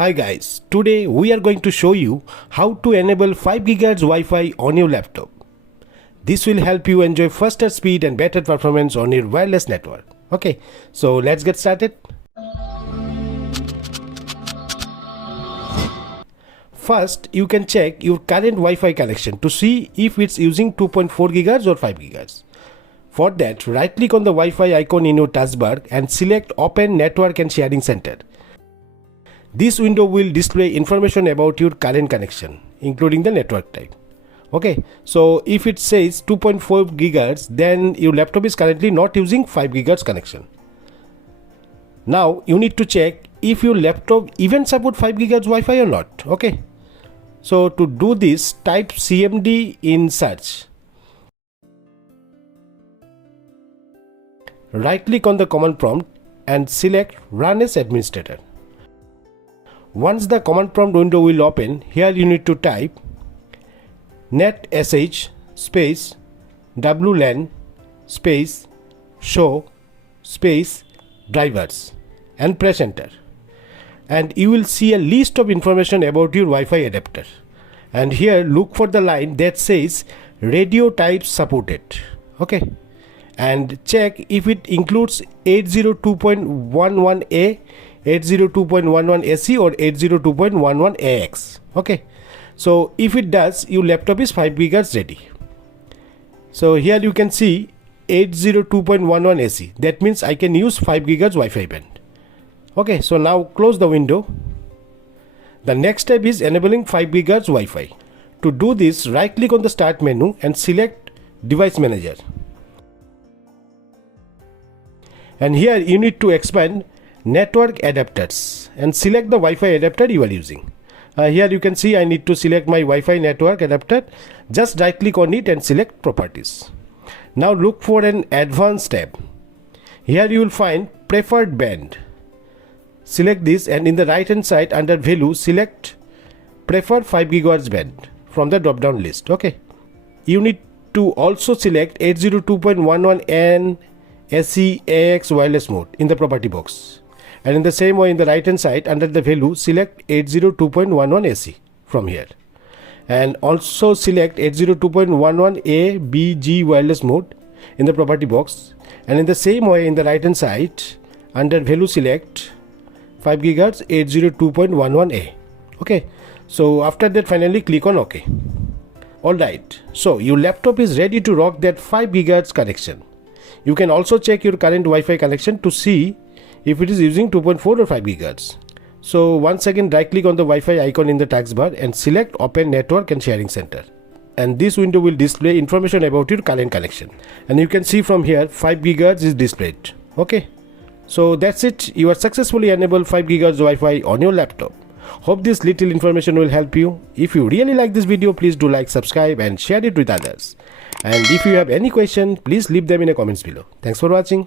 Hi guys, today we are going to show you how to enable 5 GHz Wi-Fi on your laptop. This will help you enjoy faster speed and better performance on your wireless network. Okay, so let's get started. First, you can check your current Wi-Fi connection to see if it's using 2.4 GHz or 5 GHz. For that, right click on the Wi-Fi icon in your taskbar and select Open Network and Sharing Center. This window will display information about your current connection, including the network type. Okay, so if it says 2.4 GHz, then your laptop is currently not using 5 GHz connection. Now you need to check if your laptop even support 5 GHz Wi-Fi or not. Okay, so to do this, type CMD in search. Right click on the command prompt and select Run as Administrator. Once the command prompt window will open, here you need to type netsh space wlan space show space drivers and press enter. And you will see a list of information about your Wi-Fi adapter. And here look for the line that says radio types supported. Okay, and check if it includes 802.11a, 802.11 AC or 802.11 AX. Okay, so if it does, your laptop is 5 GHz ready. So here you can see 802.11 AC. That means I can use 5 GHz Wi-Fi band. Okay, so now close the window. The next step is enabling 5 GHz Wi-Fi. To do this, right click on the Start menu and select Device Manager. And here you need to expand Network Adapters and select the Wi-Fi adapter you are using. Here you can see I need to select my Wi-Fi network adapter. Just right click on it and select Properties. Now look for an Advanced tab. Here you will find Preferred Band. Select this and in the right hand side under Value select Prefer 5 GHz band from the drop down list. Okay, you need to also select 802.11n SE AX wireless mode in the property box. And in the same way in the right hand side under the value select 802.11 AC from here. And also select 802.11 A, B, G wireless mode in the property box. And in the same way in the right hand side under value select 5 GHz 802.11 A. Okay, so after that finally click on OK. Alright, so your laptop is ready to rock that 5 GHz connection. You can also check your current Wi-Fi connection to see if it is using 2.4 or 5 GHz. So once again right click on the Wi-Fi icon in the taskbar and select Open Network and Sharing Center. And this window will display information about your current connection. And you can see from here 5 GHz is displayed. Okay, so that's it. You are successfully enabled 5 GHz Wi-Fi on your laptop. Hope this little information will help you. If you really like this video, please do like, subscribe and share it with others. And if you have any question, please leave them in the comments below. Thanks for watching.